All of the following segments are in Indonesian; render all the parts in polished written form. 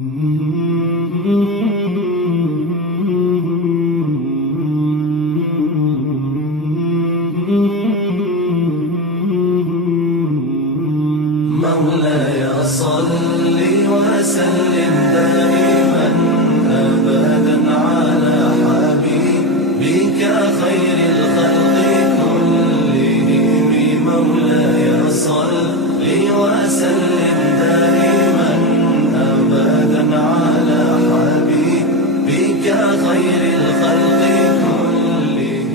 مولاي صل وسلم دائما أبدا على حبيبك خير الخلق كلهم. مولاي صل وسلم دائما أبدا على حبيبك خير الخلق كلهم.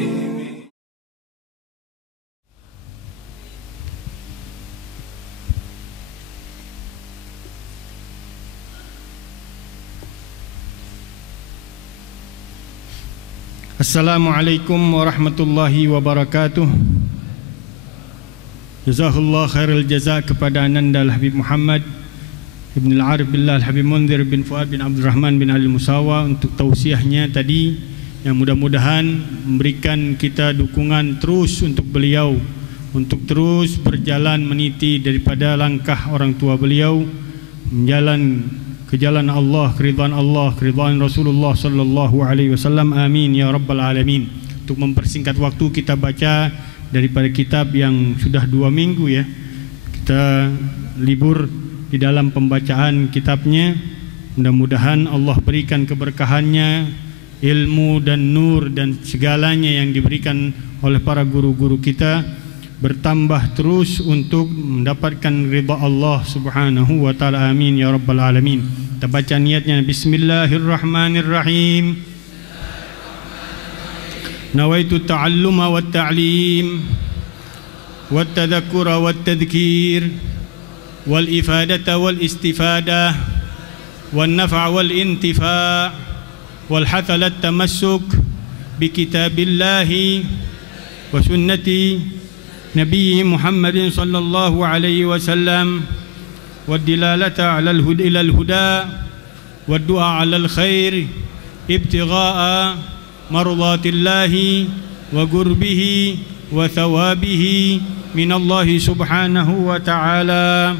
Assalamualaikum warahmatullahi wabarakatuh. Jazakallah khairul jaza kepada Ananda Al-Habib Muhammad Ibn Al-Arif Billah Al-Habib Munzir bin Fuad bin Abdul Rahman bin Ali Musawa untuk tausiahnya tadi, yang mudah-mudahan memberikan kita dukungan terus untuk beliau, untuk terus berjalan meniti daripada langkah orang tua beliau, menjalan ke jalan Allah, keridhaan Allah, keridhaan Rasulullah sallallahu alaihi wasallam. Amin ya rabbal alamin. Untuk mempersingkat waktu, kita baca daripada kitab yang sudah 2 minggu ya. Kita libur di dalam pembacaan kitabnya. Mudah-mudahan Allah berikan keberkahannya, ilmu dan nur dan segalanya yang diberikan oleh para guru-guru kita bertambah terus untuk mendapatkan ridha Allah subhanahu wa ta'ala. Amin ya rabbal alamin. Kita baca niatnya. Bismillahirrahmanirrahim. Nawaitu ta'alluma wa ta'lim wa tadhakkura wa tadhkir wal ifadata wal istifadah wal naf'a wal intifa' wal hathala tamassuk bi kitabillahi wa sunnati Nabi Muhammad sallallahu alaihi wasallam wa dilalata ala al-huda ila al-huda wa du'a ala al-khair ibtigha'a mardatillahi wa qurbihi wa thawabihi min Allah subhanahu wa ta'ala.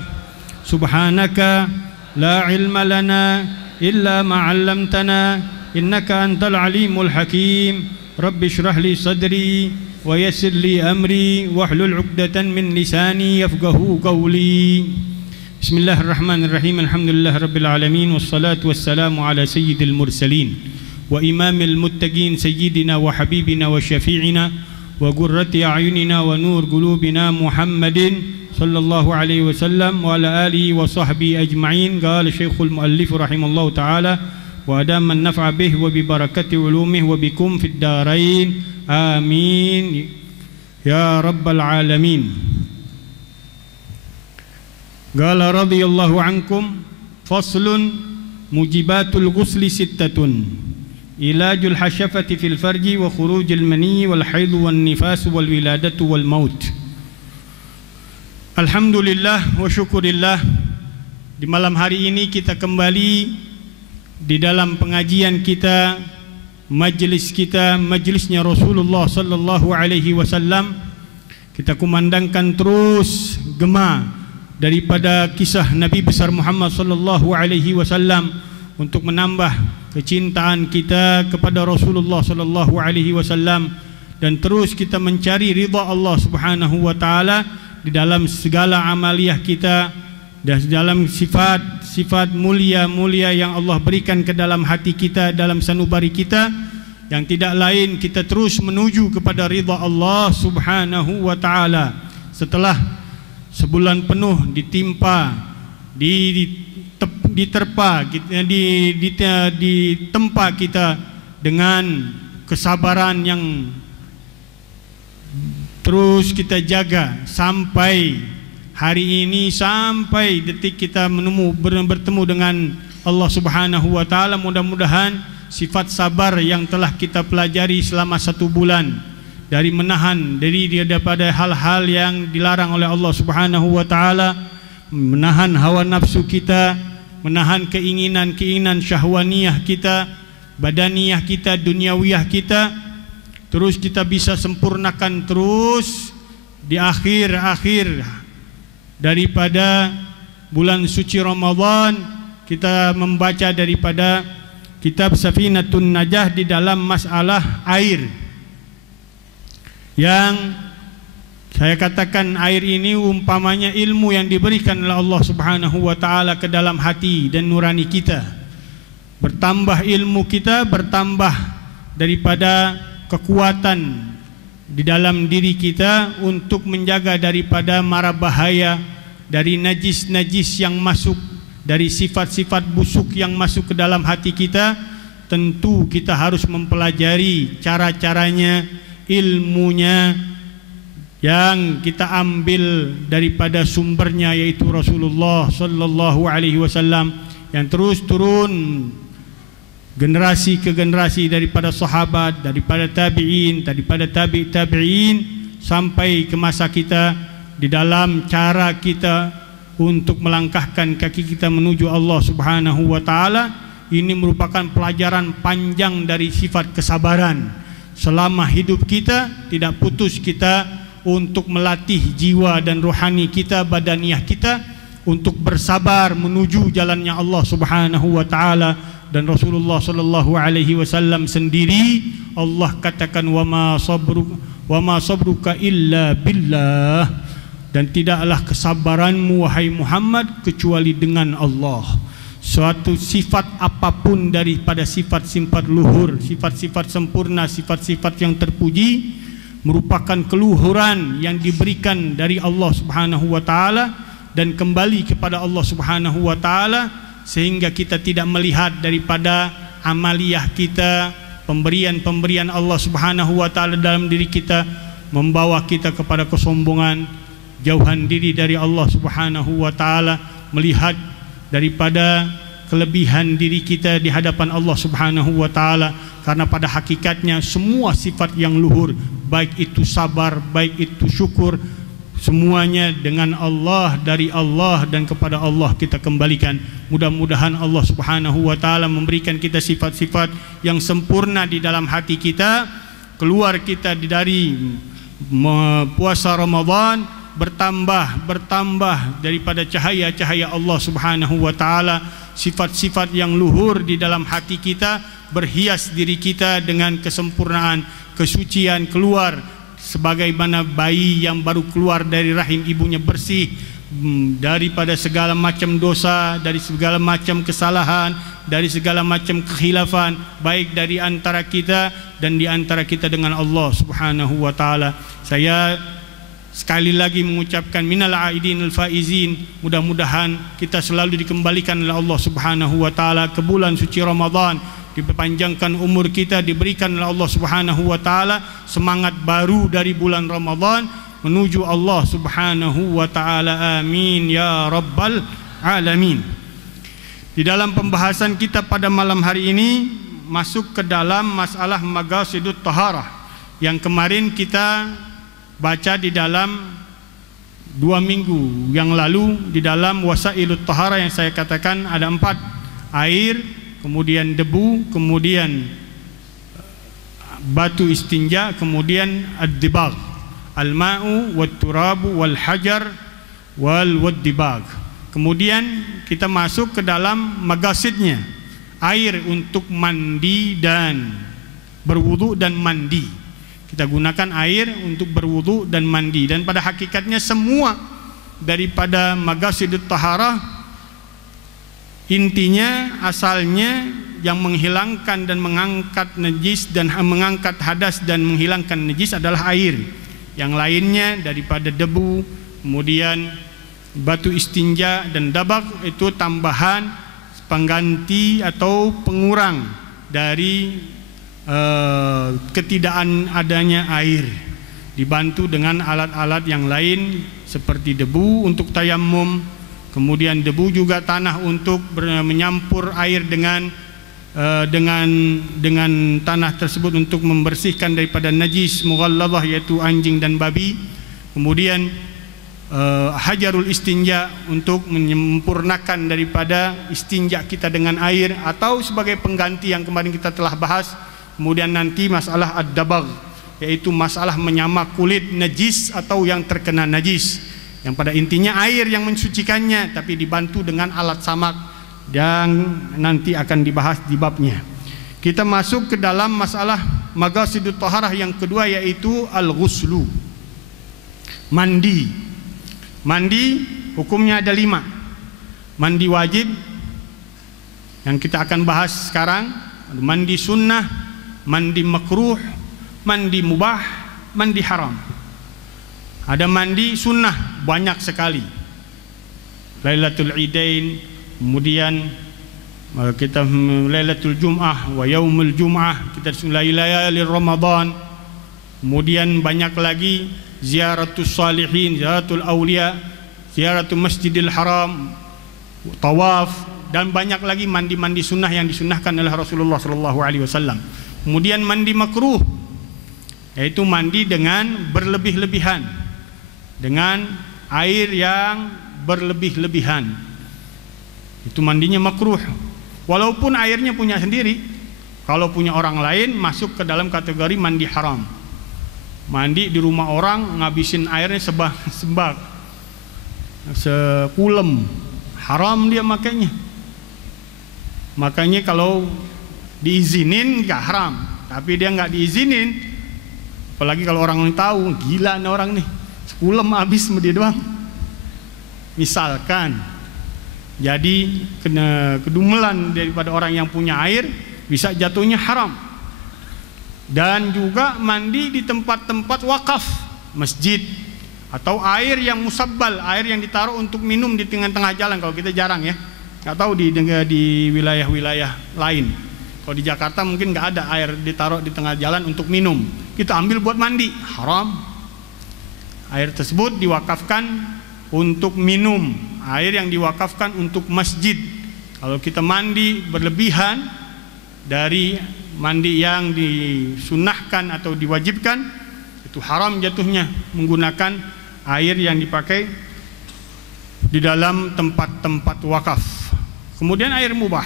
Subhanaka la ilma lana illa ma 'allamtana innaka antal alimul hakim. Rabbi shrah li sadri wa yassir li amri wahlul 'uqdatan min lisani yafqahu qawli. Bismillahirrahmanirrahim. Alhamdulillahirabbil alamin wassalatu wassalamu ala sayyidil mursalin wa imamil muttaqin sayyidina wa habibina wa syafi'ina wa qurrati a'yunina wa nur qulubina Muhammadin sallallahu alaihi wasallam wa ala alihi wa sahbihi ajma'in. Qala Syekhul Muallif rahimallahu taala wa adama an-naf'a bih wa bi barakati ulumih wa bikum fid darain. Amin ya rabbal alamin. Qala radhiyallahu ankum faslun mujibatul ghusli sittatun ilajul hasyafati fil farji wa khurujil mani wal haid wan nifas wal wiladatu wal maut. Alhamdulillah wa syukurillah. Di malam hari ini kita kembali di dalam pengajian kita, majlis kita, majlisnya Rasulullah sallallahu alaihi wasallam. Kita kumandangkan terus gema daripada kisah Nabi besar Muhammad sallallahu alaihi wasallam untuk menambah kecintaan kita kepada Rasulullah sallallahu alaihi wasallam, dan terus kita mencari ridha Allah subhanahu wa taala di dalam segala amaliyah kita dan dalam sifat-sifat mulia-mulia yang Allah berikan ke dalam hati kita, dalam sanubari kita, yang tidak lain kita terus menuju kepada ridha Allah subhanahu wa taala. Setelah sebulan penuh ditimpa, diterpa, ditempa kita dengan kesabaran yang terus kita jaga sampai hari ini, sampai detik kita bertemu dengan Allah subhanahu wa ta'ala. Mudah-mudahan sifat sabar yang telah kita pelajari selama 1 bulan, dari menahan diri daripada hal-hal yang dilarang oleh Allah subhanahu wa ta'ala, menahan hawa nafsu kita, menahan keinginan-keinginan syahwaniyah kita, badaniyah kita, duniawiyah kita, terus kita bisa sempurnakan terus di akhir-akhir daripada bulan suci Ramadan, kita membaca daripada kitab Safinatun Najah di dalam masalah air, yang saya katakan air ini umpamanya ilmu yang diberikan oleh Allah Subhanahu wa taala ke dalam hati dan nurani kita. Bertambah ilmu kita, bertambah daripada kekuatan di dalam diri kita untuk menjaga daripada mara bahaya, dari najis-najis yang masuk, dari sifat-sifat busuk yang masuk ke dalam hati kita. Tentu kita harus mempelajari cara-caranya, ilmunya yang kita ambil daripada sumbernya, yaitu Rasulullah sallallahu alaihi wasallam, yang terus turun generasi ke generasi daripada sahabat, daripada tabi'in, daripada tabi'in sampai ke masa kita, di dalam cara kita untuk melangkahkan kaki kita menuju Allah Subhanahu wa taala. Ini merupakan pelajaran panjang dari sifat kesabaran. Selama hidup kita tidak putus kita untuk melatih jiwa dan rohani kita, badaniah kita, untuk bersabar menuju jalannya Allah Subhanahu wa taala. Dan Rasulullah sallallahu alaihi wasallam sendiri, Allah katakan wa ma sabruka illa billah, dan tidaklah kesabaranmu wahai Muhammad kecuali dengan Allah. Suatu sifat apapun daripada sifat-sifat luhur, sifat-sifat sempurna, sifat-sifat yang terpuji, merupakan keluhuran yang diberikan dari Allah Subhanahu wa taala dan kembali kepada Allah Subhanahu wa taala, sehingga kita tidak melihat daripada amaliyah kita, pemberian-pemberian Allah Subhanahu wa taala dalam diri kita membawa kita kepada kesombongan, jauhan diri dari Allah Subhanahu wa taala, melihat daripada kelebihan diri kita di hadapan Allah Subhanahu wa taala. Karena pada hakikatnya semua sifat yang luhur, baik itu sabar, baik itu syukur, semuanya dengan Allah, dari Allah, dan kepada Allah kita kembalikan. Mudah-mudahan Allah Subhanahu wa taala memberikan kita sifat-sifat yang sempurna di dalam hati kita. Keluar kita dari puasa Ramadan bertambah daripada cahaya-cahaya Allah Subhanahu wa taala, sifat-sifat yang luhur di dalam hati kita, berhias diri kita dengan kesempurnaan, kesucian, keluar sebagaimana bayi yang baru keluar dari rahim ibunya bersih daripada segala macam dosa, dari segala macam kesalahan, dari segala macam kekhilafan, baik dari antara kita dan di antara kita dengan Allah Subhanahu wa taala. Saya sekali lagi mengucapkan minal aidin al faizin. Mudah-mudahan kita selalu dikembalikan oleh Allah Subhanahu wa taala ke bulan suci Ramadan, diperpanjangkan umur kita, diberikan oleh Allah Subhanahu wa taala semangat baru dari bulan Ramadan menuju Allah Subhanahu wa taala. Amin ya rabbal alamin. Di dalam pembahasan kita pada malam hari ini masuk ke dalam masalah magasidut taharah yang kemarin kita baca di dalam 2 minggu yang lalu. Di dalam wasailut taharah yang saya katakan ada 4: air, kemudian debu, kemudian batu istinja, kemudian ad-dibag, al-ma'u wat-turabu wal-hajar wal-dibag. Kemudian kita masuk ke dalam magasidnya, air untuk mandi dan berwudu dan mandi. Kita gunakan air untuk berwudu dan mandi, dan pada hakikatnya semua daripada magasidut taharah intinya, asalnya yang menghilangkan dan mengangkat najis dan mengangkat hadas dan menghilangkan najis adalah air. Yang lainnya daripada debu, kemudian batu istinja dan dabak itu tambahan, pengganti atau pengurang dari ketidakadaan adanya air, dibantu dengan alat-alat yang lain seperti debu untuk tayammum, kemudian debu juga tanah untuk menyampur air dengan tanah tersebut untuk membersihkan daripada najis mughalladhah, yaitu anjing dan babi. Kemudian hajarul istinja untuk menyempurnakan daripada istinja kita dengan air atau sebagai pengganti yang kemarin kita telah bahas. Kemudian nanti masalah ad-dabagh, yaitu masalah menyamak kulit najis atau yang terkena najis, yang pada intinya air yang mensucikannya, tapi dibantu dengan alat samak yang nanti akan dibahas di babnya. Kita masuk ke dalam masalah maqasidut taharah yang kedua, yaitu al-ghuslu, mandi. Mandi hukumnya ada 5. Mandi wajib yang kita akan bahas sekarang, mandi sunnah, mandi makruh, mandi mubah, mandi haram. Ada mandi sunnah banyak sekali, Lailatul Idain, kemudian kita Lailatul Jum'ah wa Yaumul Jum'ah, kita Lailatul Ramadan. Kemudian banyak lagi ziaratus salihin, ziaratul aulia, ziaratul Masjidil Haram, tawaf, dan banyak lagi mandi-mandi sunnah yang disunnahkan oleh Rasulullah SAW. Kemudian mandi makruh, yaitu mandi dengan berlebih-lebihan, dengan air yang berlebih-lebihan. Itu mandinya makruh. Walaupun airnya punya sendiri, kalau punya orang lain masuk ke dalam kategori mandi haram. Mandi di rumah orang, ngabisin airnya sekulem, haram dia makanya. Makanya kalau diizinin nggak haram, tapi dia nggak diizinin, apalagi kalau orang tahu, gila nih orang nih, sekulem habis sama dia doang. Misalkan, jadi kena kedumelan daripada orang yang punya air, bisa jatuhnya haram. Dan juga mandi di tempat-tempat wakaf, masjid, atau air yang musabbal, air yang ditaruh untuk minum di tengah-tengah jalan. Kalau kita jarang ya, nggak tahu di wilayah-wilayah lain. Kalau di Jakarta mungkin nggak ada air ditaruh di tengah jalan untuk minum, kita ambil buat mandi, haram. Air tersebut diwakafkan untuk minum, air yang diwakafkan untuk masjid. Kalau kita mandi berlebihan dari mandi yang disunnahkan atau diwajibkan, itu haram jatuhnya menggunakan air yang dipakai di dalam tempat-tempat wakaf. Kemudian air mubah,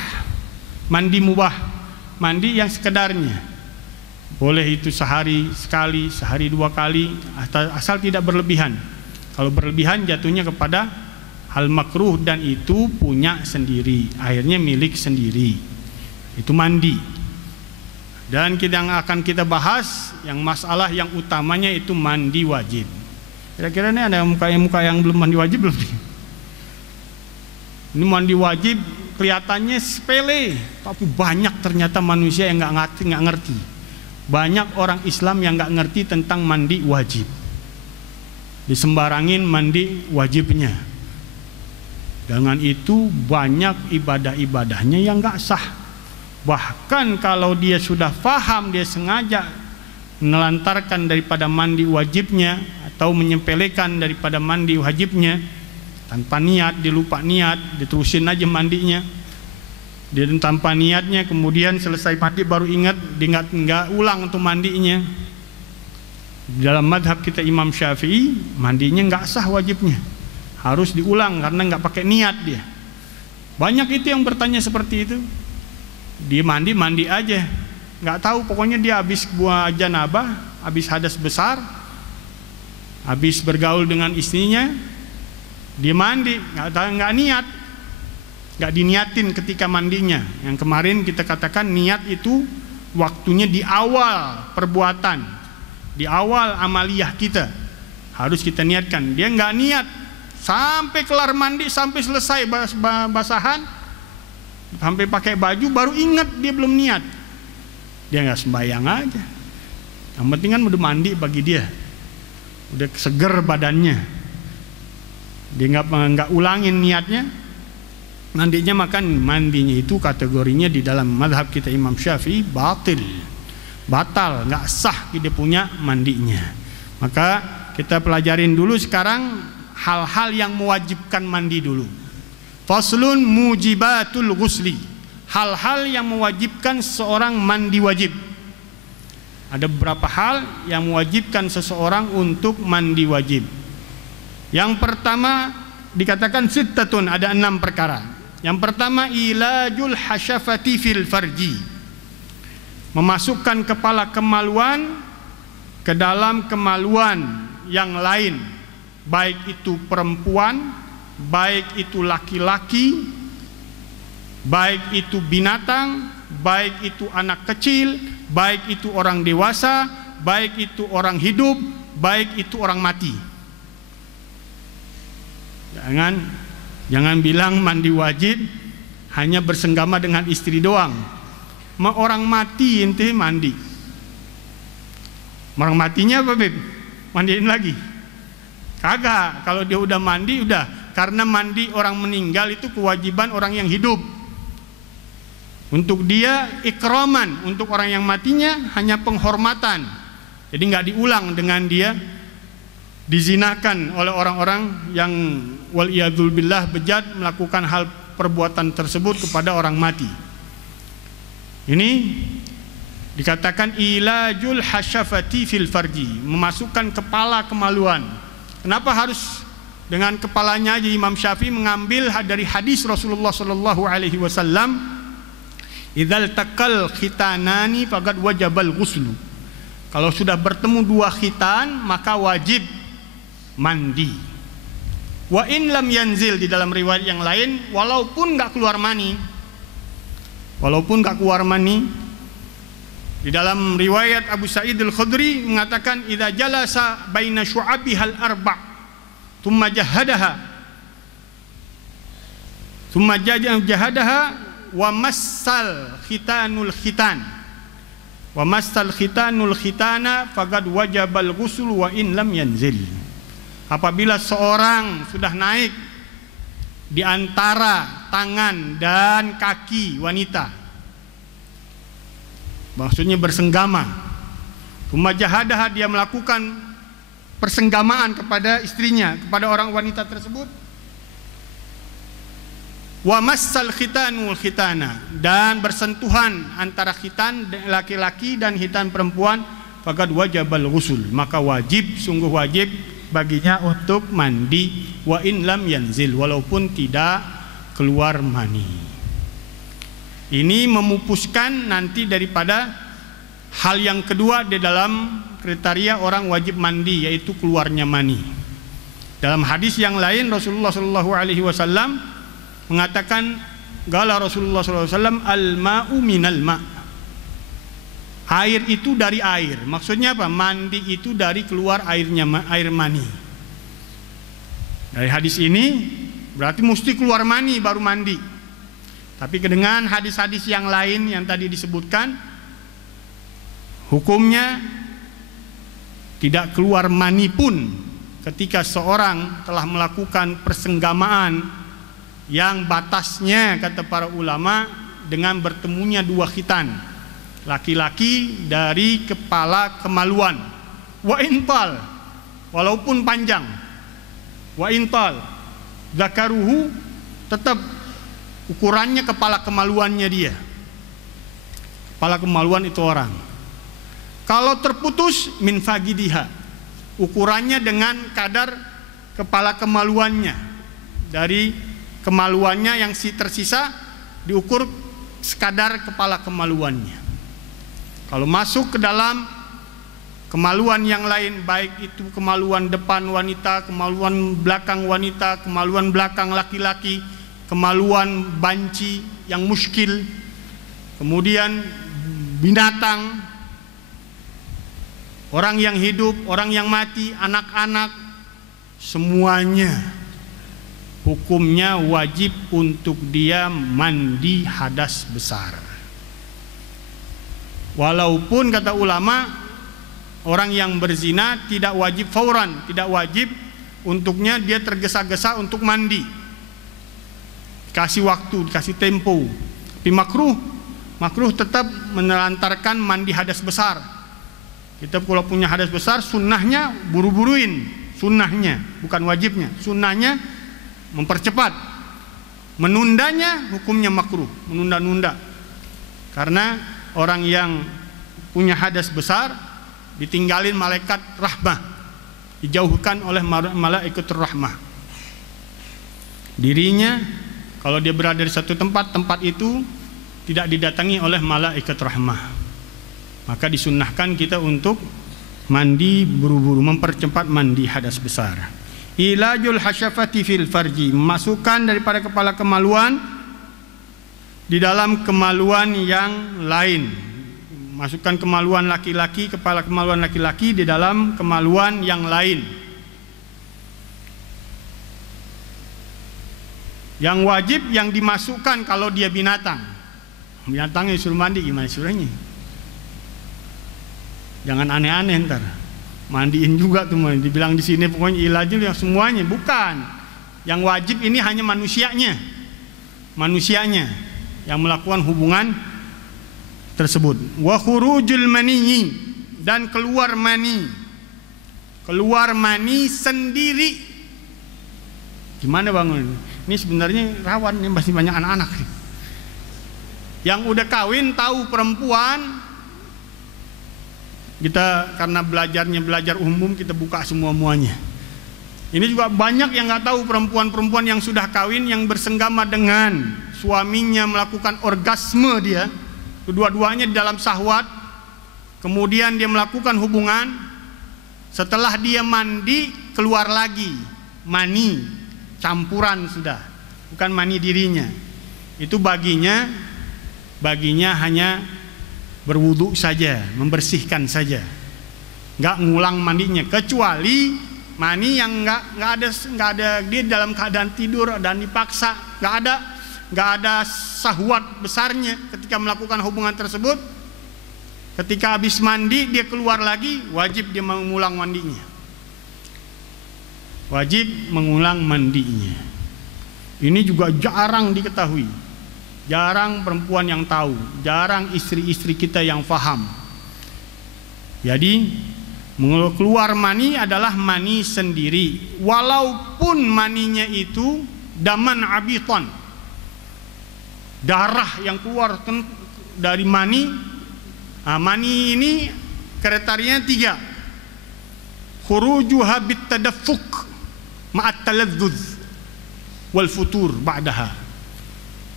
mandi mubah, mandi yang sekedarnya, boleh itu sehari sekali, sehari 2 kali, asal tidak berlebihan. Kalau berlebihan jatuhnya kepada hal makruh, dan itu punya sendiri, airnya milik sendiri, itu mandi. Dan yang akan kita bahas, yang masalah yang utamanya itu mandi wajib. Kira-kira ini ada muka yang belum mandi wajib belum? Ini mandi wajib kelihatannya sepele, tapi banyak ternyata manusia yang nggak ngerti. Banyak orang Islam yang nggak ngerti tentang mandi wajib. Disembarangin mandi wajibnya. Dengan itu banyak ibadah-ibadahnya yang nggak sah. Bahkan kalau dia sudah paham, dia sengaja menelantarkan daripada mandi wajibnya atau menyepelekan daripada mandi wajibnya tanpa niat, dia lupa niat, diterusin aja mandinya. Dia tanpa niatnya, kemudian selesai mandi baru ingat, dia nggak ulang untuk mandinya. Dalam madhab kita Imam Syafi'i, mandinya nggak sah wajibnya, harus diulang karena nggak pakai niat dia. Banyak itu yang bertanya seperti itu. Dia mandi aja, nggak tahu, pokoknya dia habis buah janabah, habis hadas besar, habis bergaul dengan istrinya, dia mandi, nggak niat, nggak diniatin ketika mandinya. Yang kemarin kita katakan niat itu waktunya di awal perbuatan, di awal amaliyah kita harus kita niatkan. Dia nggak niat sampai kelar mandi, sampai selesai basahan, sampai pakai baju baru ingat dia belum niat. Dia nggak sembahyang aja. Yang penting kan udah mandi, bagi dia udah seger badannya, dia nggak ulangin niatnya, mandinya, makan mandinya itu kategorinya di dalam madhab kita Imam Syafi'i batal, nggak sah dia punya mandinya. Maka kita pelajarin dulu sekarang hal-hal yang mewajibkan mandi dulu. Faslun mujibatul ghusli, hal-hal yang mewajibkan seorang mandi wajib. Ada beberapa hal yang mewajibkan seseorang untuk mandi wajib. Yang pertama dikatakan sittatun, ada 6 perkara. Yang pertama, ilajul hasyafati fil farji, memasukkan kepala kemaluan ke dalam kemaluan yang lain, baik itu perempuan, baik itu laki-laki, baik itu binatang, baik itu anak kecil, baik itu orang dewasa, baik itu orang hidup, baik itu orang mati. Jangan bilang mandi wajib hanya bersenggama dengan istri doang. Orang mati ente mandi. Orang matinya apa, Beb? Mandiin lagi? Kagak. Kalau dia udah mandi, udah. Karena mandi orang meninggal itu kewajiban orang yang hidup. Untuk dia ikraman, untuk orang yang matinya hanya penghormatan. Jadi nggak diulang dengan dia dizinakan oleh orang-orang yang waliyadzubillah billah bejat melakukan hal perbuatan tersebut kepada orang mati. Ini dikatakan ilajul hasyafati fil farji, memasukkan kepala kemaluan. Kenapa harus dengan kepalanya aja? Imam Syafi'i mengambil dari hadis Rasulullah sallallahu alaihi wasallam, idzal taqal khitanani faqad wajabal ghuslu. Kalau sudah bertemu dua khitan maka wajib mandi. Wa in lam yanzil, di dalam riwayat yang lain, walaupun enggak keluar mani. Walaupun enggak keluar mani. Di dalam riwayat Abu Sa'id Al-Khudri mengatakan idza jalasa baina syu'abihal arba' thumma jahadaha wa massal khitanul khitan wa massal khitanul khitana faqad wajabal ghusl wa in lam yanzil. Apabila seorang sudah naik di antara tangan dan kaki wanita, maksudnya bersenggama, Jahadaha, dia melakukan persenggamaan kepada istrinya, kepada orang wanita tersebut. Wa massal khitanul khitana, dan bersentuhan antara khitan laki-laki dan khitan perempuan, faqad wajabal ghusl, maka wajib, sungguh wajib baginya untuk mandi, wa in lam yanzil, walaupun tidak keluar mani. Ini memupuskan nanti daripada hal yang kedua di dalam kriteria orang wajib mandi, yaitu keluarnya mani. Dalam hadis yang lain Rasulullah sallallahu alaihi wasallam mengatakan, qala Rasulullah sallallahu alaihi wasallam, al-ma'u minal ma'. Air itu dari air. Maksudnya apa? Mandi itu dari keluar airnya, air mani. Dari hadis ini berarti mesti keluar mani baru mandi. Tapi dengan hadis-hadis yang lain yang tadi disebutkan, hukumnya tidak keluar mani pun ketika seorang telah melakukan persenggamaan yang batasnya, kata para ulama, dengan bertemunya dua khitan, laki-laki dari kepala kemaluan. Wa intal, walaupun panjang. Wa intal, zakaruhu, tetap ukurannya kepala kemaluannya dia. Kepala kemaluan itu orang. Kalau terputus, min fagidiha, ukurannya dengan kadar kepala kemaluannya. Dari kemaluannya yang tersisa diukur sekadar kepala kemaluannya. Kalau masuk ke dalam kemaluan yang lain, baik itu kemaluan depan wanita, kemaluan belakang wanita, kemaluan belakang laki-laki, kemaluan banci yang muskil, kemudian binatang, orang yang hidup, orang yang mati, anak-anak, semuanya hukumnya wajib untuk dia mandi hadas besar. Walaupun kata ulama, orang yang berzina tidak wajib fauran, tidak wajib untuknya dia tergesa-gesa untuk mandi. Kasih waktu, dikasih tempo. Tapi makruh tetap menelantarkan mandi hadas besar. Kita kalau punya hadas besar, sunnahnya buru-buruin, sunnahnya, bukan wajibnya. Sunnahnya mempercepat. Menundanya hukumnya makruh, menunda-nunda. Karena orang yang punya hadas besar ditinggalin malaikat rahmah, dijauhkan oleh malaikat rahmah. Dirinya kalau dia berada di satu tempat, tempat itu tidak didatangi oleh malaikat rahmah. Maka disunnahkan kita untuk mandi buru-buru, mempercepat mandi hadas besar. Ilajul hasyafati fil farji, memasukkan daripada kepala kemaluan di dalam kemaluan yang lain. Masukkan kemaluan laki-laki, kepala kemaluan laki-laki di dalam kemaluan yang lain. Yang wajib yang dimasukkan kalau dia binatang. Binatangnya suruh mandi, gimana suruhnya? Jangan aneh-aneh ntar. Mandiin juga tuh, dibilang di sini pokoknya ilahnya semuanya, bukan. Yang wajib ini hanya manusianya yang melakukan hubungan tersebut. Wa khurujul mani, dan keluar mani sendiri. Gimana bangun? Ini sebenarnya rawan, ini masih banyak anak-anak. Yang udah kawin tahu perempuan, kita karena belajar umum kita buka semua-muanya. Ini juga banyak yang nggak tahu, perempuan-perempuan yang sudah kawin yang bersenggama dengan suaminya, melakukan orgasme dia, kedua-duanya di dalam syahwat, kemudian dia melakukan hubungan, setelah dia mandi keluar lagi mani campuran, sudah bukan mani dirinya. Itu baginya hanya berwudu saja, membersihkan saja, nggak ngulang mandinya, kecuali mani yang nggak ada dia dalam keadaan tidur dan dipaksa, nggak ada syahwat besarnya ketika melakukan hubungan tersebut. Ketika habis mandi dia keluar lagi, wajib dia mengulang mandinya. Ini juga jarang diketahui, jarang perempuan yang tahu, jarang istri-istri kita yang faham. Jadi keluar mani adalah mani sendiri, walaupun maninya itu daman abiton, darah yang keluar dari mani. Mani ini kriterianya 3. Khurujuha bitadaffuk ma'at taladzuz wal futur ba'daha.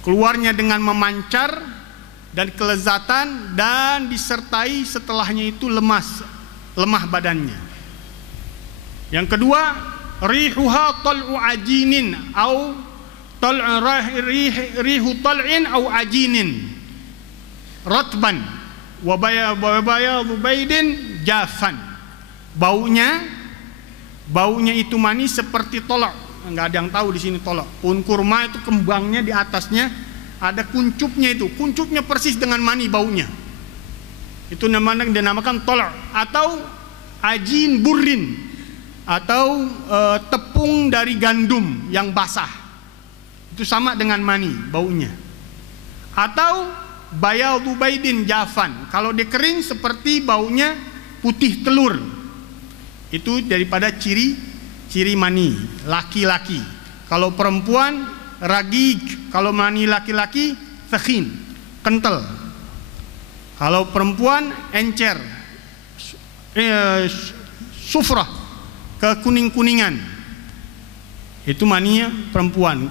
Keluarnya dengan memancar dan kelezatan, dan disertai setelahnya itu lemah badannya. Yang kedua, rihuha tal'u ajinin au rihu tal'in au ajinin ratban wa bayadu baydin jafan. Baunya itu manis seperti tolak. Enggak ada yang tahu di sini tolak. Pohon kurma itu kembangnya di atasnya ada kuncupnya, itu kuncupnya persis dengan mani baunya. Itu dinamakan tolak, atau ajin burrin, atau tepung dari gandum yang basah. Itu sama dengan mani baunya. Atau bayadu baydin jafan, kalau dikering seperti baunya putih telur. Itu daripada ciri mani laki-laki. Kalau perempuan ragig, kalau mani laki-laki thakin, kental. Kalau perempuan encer, sufrah, kekuning-kuningan. Itu maninya perempuan.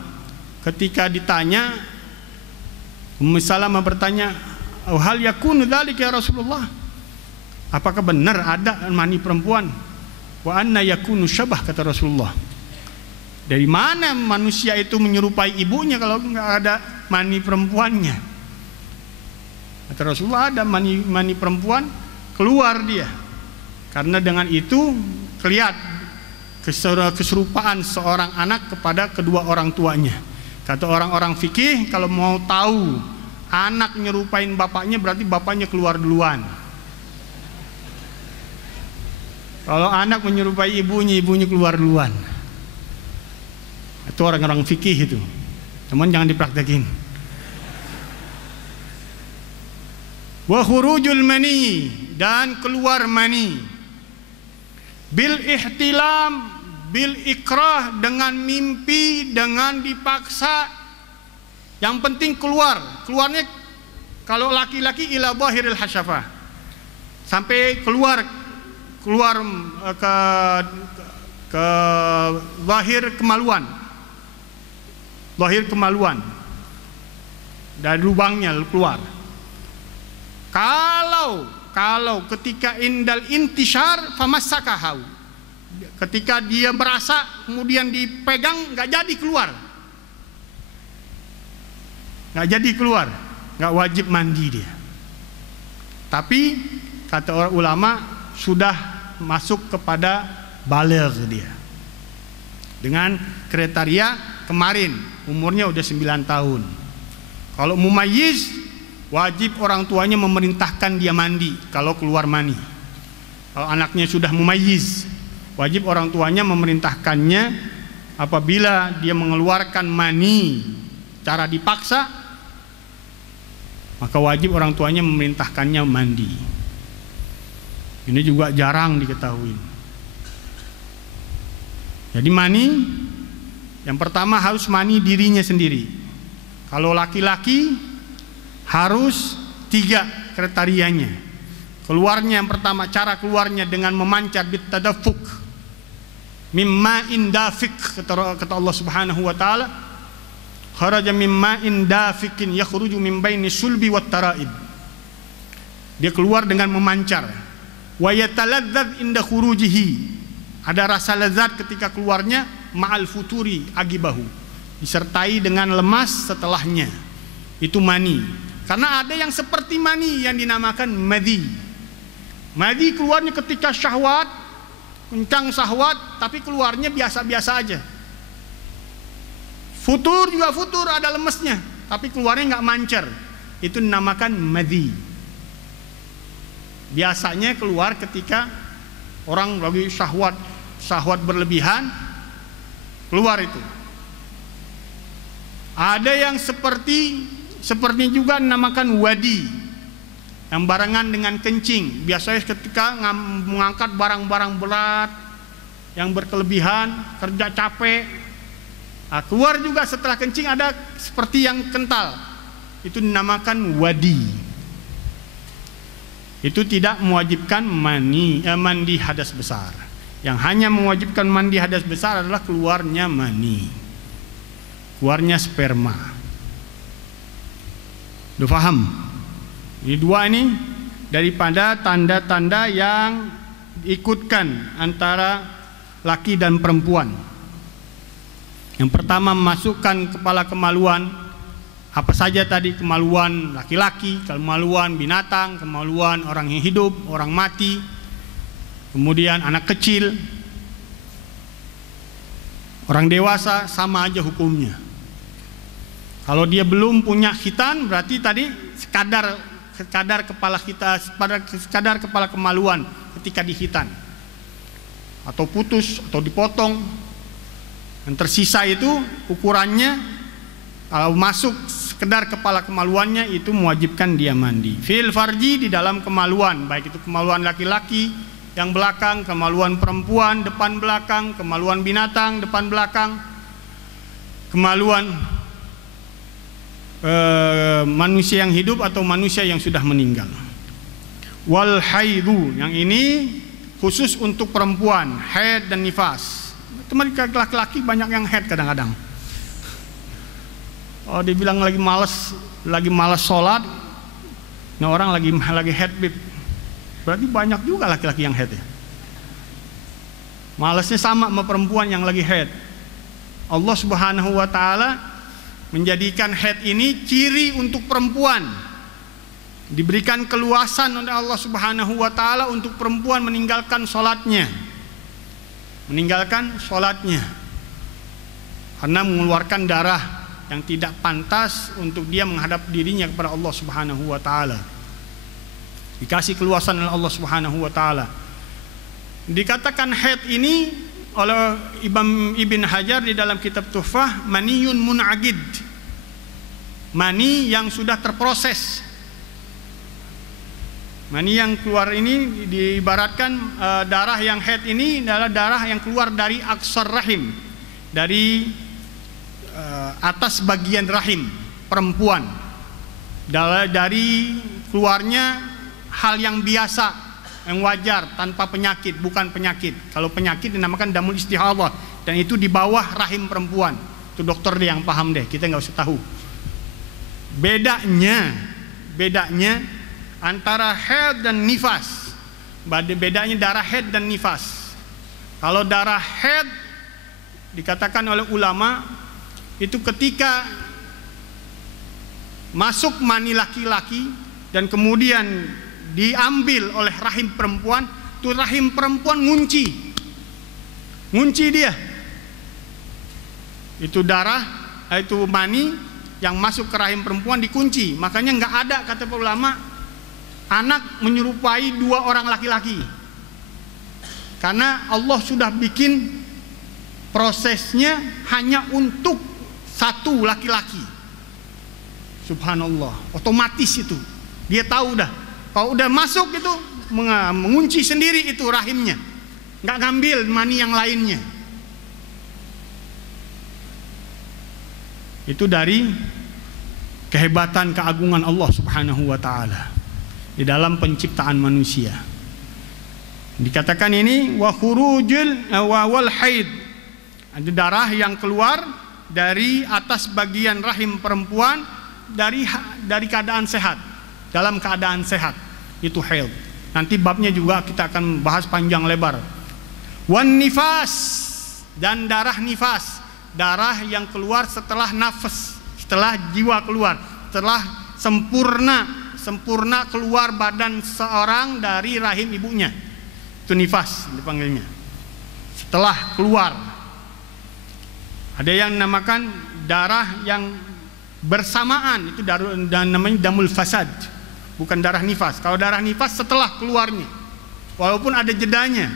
Ketika ditanya, Ummu Salamah bertanya, hal yakunu dzalika ya Rasulullah? Apakah benar ada mani perempuan? Wa anna yakunu syabah, kata Rasulullah. Dari mana manusia itu menyerupai ibunya kalau enggak ada mani perempuannya? Kata Rasulullah, ada mani perempuan, keluar dia. Karena dengan itu kelihatan keserupaan seorang anak kepada kedua orang tuanya. Kata orang-orang fikih, kalau mau tahu anak nyerupain bapaknya, berarti bapaknya keluar duluan. Kalau anak menyerupai ibunya, ibunya keluar duluan. Itu orang-orang fikih itu. Cuman jangan dipraktekin. Wa khurujul mani, dan keluar mani. Bil ihtilam, bil ikrah, dengan mimpi, dengan dipaksa. Yang penting keluarnya kalau laki-laki ila zahiril hasyafah, sampai keluar ke zahir kemaluan, dari lubangnya keluar. Kalau ketika indal intishar famassakahu, ketika dia merasa kemudian dipegang, nggak jadi keluar. nggak jadi keluar, nggak wajib mandi dia. Tapi kata orang ulama sudah masuk kepada baligh dia. Dengan kriteria kemarin umurnya udah 9 tahun. Kalau mumayyiz, wajib orang tuanya memerintahkan dia mandi kalau keluar mani. Kalau anaknya sudah mumayyiz, wajib orang tuanya memerintahkannya apabila dia mengeluarkan mani cara dipaksa, maka wajib orang tuanya memerintahkannya mandi. Ini juga jarang diketahui. Jadi mani, yang pertama harus mani dirinya sendiri. Kalau laki-laki harus 3 kriterianya. Keluarnya yang pertama, cara keluarnya dengan memancar bitadafuk mimma indafik, kata Allah Subhanahu wa taala, kharaja mimma indafikin yakhruju min baini sulbi wat taraib. Dia keluar dengan memancar. Wa yataladzaz inda khurujihi. Ada rasa lezat ketika keluarnya, ma'al futuri agibahu, disertai dengan lemas setelahnya. Itu mani. Karena ada yang seperti mani yang dinamakan madhi. Madhi keluarnya ketika syahwat, kencang syahwat, tapi keluarnya biasa-biasa aja. Futur juga futur, ada lemesnya, tapi keluarnya nggak mancer. Itu dinamakan madhi. Biasanya keluar ketika orang lagi syahwat berlebihan, keluar itu. Ada yang seperti juga dinamakan wadi, yang barengan dengan kencing. Biasanya ketika mengangkat barang-barang berat yang berkelebihan, kerja capek, keluar juga setelah kencing ada seperti yang kental. Itu dinamakan wadi. Itu tidak mewajibkan mandi hadas besar. Yang hanya mewajibkan mandi hadas besar adalah keluarnya mani, keluarnya sperma. Udah paham? Ini 2 ini daripada tanda-tanda yang diikutkan antara laki dan perempuan. Yang pertama, memasukkan kepala kemaluan. Apa saja tadi, kemaluan laki-laki, kemaluan binatang, kemaluan orang yang hidup, orang mati, kemudian anak kecil, orang dewasa, sama aja hukumnya. Kalau dia belum punya khitan, berarti tadi sekadar kepala kita, sekadar kepala kemaluan ketika dihitan, atau putus atau dipotong. Yang tersisa itu ukurannya, kalau masuk sekedar kepala kemaluannya, itu mewajibkan dia mandi. Fil farji, di dalam kemaluan, baik itu kemaluan laki-laki yang belakang, kemaluan perempuan depan belakang, kemaluan binatang depan belakang, kemaluan manusia yang hidup atau manusia yang sudah meninggal. Wal haidu, yang ini khusus untuk perempuan, haid dan nifas. Teman laki-laki banyak yang haid kadang-kadang. Oh, dibilang lagi malas sholat, nah orang lagi haid bib. Berarti banyak juga laki-laki yang haid ya. Malasnya sama sama perempuan yang lagi haid. Allah Subhanahu wa taala menjadikan haid ini ciri untuk perempuan. Diberikan keluasan oleh Allah Subhanahu wa taala untuk perempuan meninggalkan sholatnya. Karena mengeluarkan darah yang tidak pantas untuk dia menghadap dirinya kepada Allah Subhanahu wa taala. Dikasih keluasan oleh Allah Subhanahu wa taala. Dikatakan haid ini oleh Ibn Hajar di dalam kitab Tuhfah, maniyun munagid. Mani yang sudah terproses. Mani yang keluar ini diibaratkan darah yang haid ini adalah darah yang keluar dari aksar rahim, dari atas bagian rahim perempuan, dari keluarnya hal yang biasa, yang wajar, tanpa penyakit, bukan penyakit. Kalau penyakit dinamakan damul istihadah, dan itu di bawah rahim perempuan. Itu dokter deh yang paham deh, kita nggak usah tahu. Bedanya antara haid dan nifas. Bedanya darah haid dan nifas. Kalau darah haid dikatakan oleh ulama itu ketika masuk mani laki-laki dan kemudian diambil oleh rahim perempuan, itu rahim perempuan ngunci dia. Itu darah, itu mani yang masuk ke rahim perempuan dikunci. Makanya nggak ada, kata ulama, anak menyerupai dua orang laki-laki, karena Allah sudah bikin prosesnya hanya untuk satu laki-laki. Subhanallah, otomatis itu dia tahu dah. Kalau udah masuk itu mengunci sendiri itu rahimnya, nggak ngambil mani yang lainnya. Itu dari kehebatan keagungan Allah Subhanahu wa taala di dalam penciptaan manusia. Dikatakan ini wa khurujul wal haid, ada darah yang keluar dari atas bagian rahim perempuan dari keadaan sehat, dalam keadaan sehat, itu haid. Nanti babnya juga kita akan bahas panjang lebar. Wan nifas, dan darah nifas, darah yang keluar setelah nafas, setelah jiwa keluar, setelah sempurna keluar badan seorang dari rahim ibunya. Itu nifas dipanggilnya. Setelah keluar, ada yang namakan darah yang bersamaan, itu dan namanya damul fasad, bukan darah nifas. Kalau darah nifas setelah keluarnya, walaupun ada jedanya,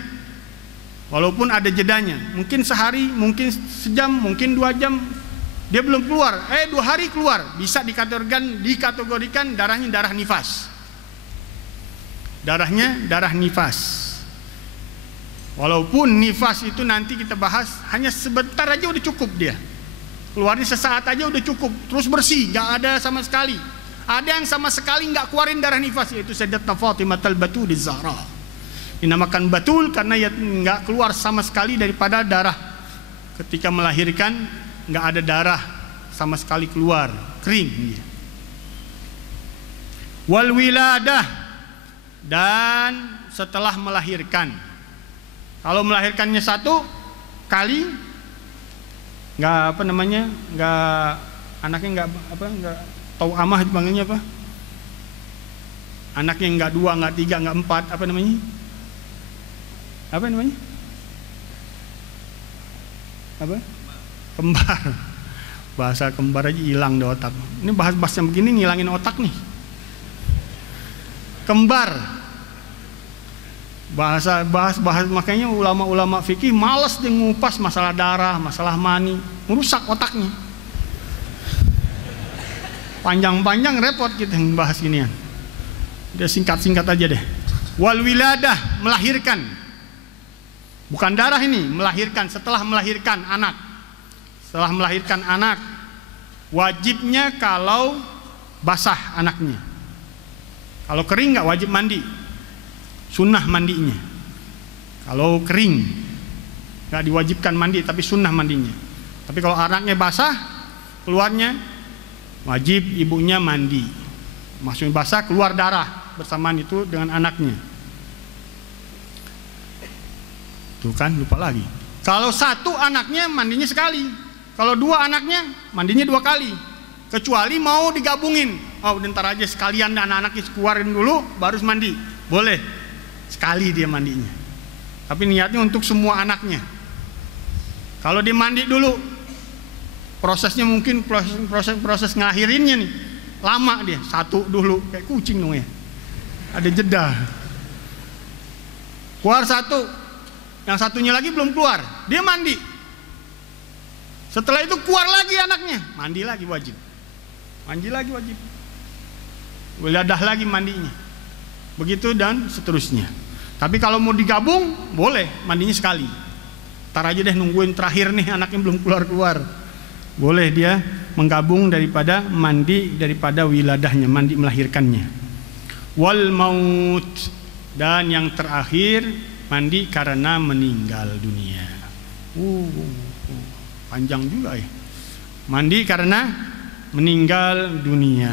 mungkin sehari, mungkin sejam, mungkin 2 jam dia belum keluar, 2 hari keluar, bisa dikategorikan darahnya darah nifas. Darahnya darah nifas. Walaupun nifas itu nanti kita bahas hanya sebentar aja udah cukup, dia keluarnya sesaat aja udah cukup, terus bersih, nggak ada sama sekali. Ada yang sama sekali nggak keluarin darah nifas, yaitu Sayyidatuna Fatimah al-Batul Zahra. Dinamakan Batul karena ya nggak keluar sama sekali daripada darah. Ketika melahirkan nggak ada darah sama sekali keluar, kering dia. Wal wiladah, dan setelah melahirkan. Kalau melahirkannya 1 kali, nggak anaknya nggak tahu amah dipanggilnya apa? Anaknya nggak 2, nggak 3, nggak 4, apa namanya? Kembar. Bahasa kembar aja hilang di otak. Ini bahas-bahas yang begini ngilangin otak nih. Kembar. Bahas makanya ulama-ulama fikih malas dia ngupas masalah darah, masalah mani, merusak otaknya. Panjang-panjang repot kita bahas ginian. Dia singkat-singkat aja deh. Wal wiladah, melahirkan. Bukan darah ini, melahirkan, setelah melahirkan anak. Setelah melahirkan anak, wajibnya kalau basah anaknya. Kalau kering nggak wajib mandi. Sunnah mandinya. Kalau kering nggak diwajibkan mandi, tapi sunnah mandinya. Tapi kalau anaknya basah keluarnya, wajib ibunya mandi. Maksudnya basah keluar darah bersamaan itu dengan anaknya. Tuh kan, lupa lagi. Kalau 1 anaknya mandinya sekali, kalau 2 anaknya mandinya 2 kali. Kecuali mau digabungin, bentar aja sekalian anak-anaknya keluarin dulu baru mandi, boleh. Sekali dia mandinya, tapi niatnya untuk semua anaknya. Kalau dia mandi dulu, prosesnya mungkin proses ngelahirinnya nih lama, dia 1 dulu, kayak kucing dong ya, ada jeda. Keluar 1, yang satunya lagi belum keluar, dia mandi. Setelah itu keluar lagi anaknya, mandi lagi wajib. Wiladah lagi mandinya. Begitu dan seterusnya. Tapi kalau mau digabung boleh mandinya sekali. Ntar aja deh nungguin terakhir nih anaknya belum keluar. Boleh dia menggabung daripada wiladahnya, mandi melahirkannya. Wal maut, dan yang terakhir mandi karena meninggal dunia. Panjang juga ya. Mandi karena meninggal dunia.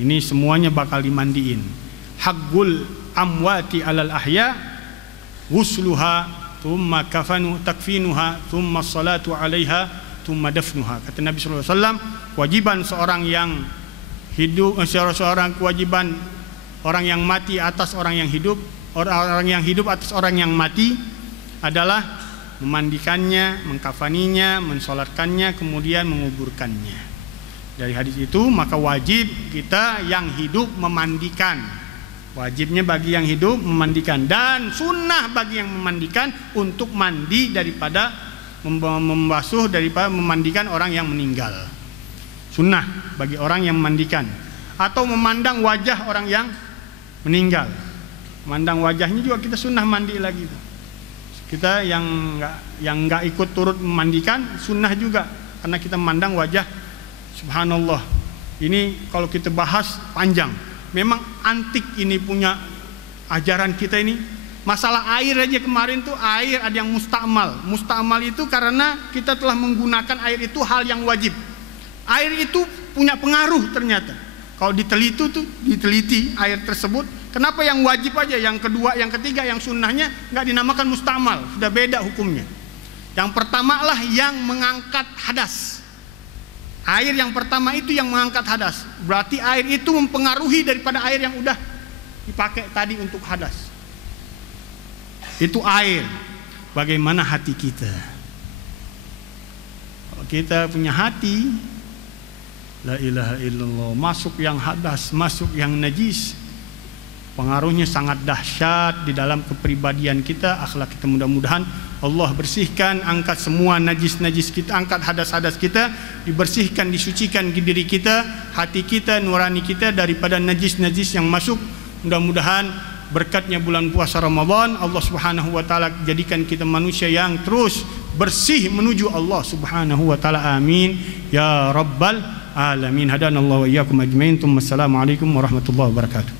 Ini semuanya bakal dimandiin. Haqqul amwati alal ahya ghusluha thumma takfinuha thumma salatu alaiha thumma dafnuha. Kata Nabi sallallahu alaihi wasallam, kewajiban seorang yang hidup seorang kewajiban orang yang mati atas orang yang hidup, orang yang hidup atas orang yang mati adalah memandikannya, mengkafaninya, mensolatkannya, kemudian menguburkannya. Dari hadis itu maka wajib kita yang hidup memandikan. Wajibnya bagi yang hidup memandikan, dan sunnah bagi yang memandikan untuk mandi daripada membasuh daripada memandikan orang yang meninggal. Sunnah bagi orang yang memandikan, atau memandang wajah orang yang meninggal. Memandang wajahnya juga kita sunnah mandi lagi. Kita yang nggak ikut turut memandikan sunnah juga, karena kita memandang wajah. Subhanallah, ini kalau kita bahas panjang. Memang antik ini punya ajaran kita ini. Masalah air aja kemarin tuh, air ada yang musta'mal. Musta'mal itu karena kita telah menggunakan air itu hal yang wajib. Air itu punya pengaruh ternyata. Kalau diteliti air tersebut, kenapa yang wajib aja, yang kedua, yang ketiga, yang sunnahnya nggak dinamakan musta'mal? Sudah beda hukumnya. Yang pertama lah yang mengangkat hadas. Air yang pertama itu yang mengangkat hadas. Berarti air itu mempengaruhi daripada air yang udah dipakai tadi untuk hadas. Itu air. Bagaimana hati kita? Kalau kita punya hati, la ilaha illallah, masuk yang hadas, masuk yang najis, pengaruhnya sangat dahsyat di dalam kepribadian kita, akhlak kita. Mudah-mudahan Allah bersihkan, angkat semua najis-najis kita, angkat hadas-hadas kita, dibersihkan, disucikan diri kita, hati kita, nurani kita daripada najis-najis yang masuk. Mudah-mudahan berkatnya bulan puasa Ramadan, Allah Subhanahu wa taala jadikan kita manusia yang terus bersih menuju Allah Subhanahu wa taala. Amin ya rabbal alamin. Hadanallahu wa iyyakum ajmain. Assalamualaikum warahmatullahi wabarakatuh.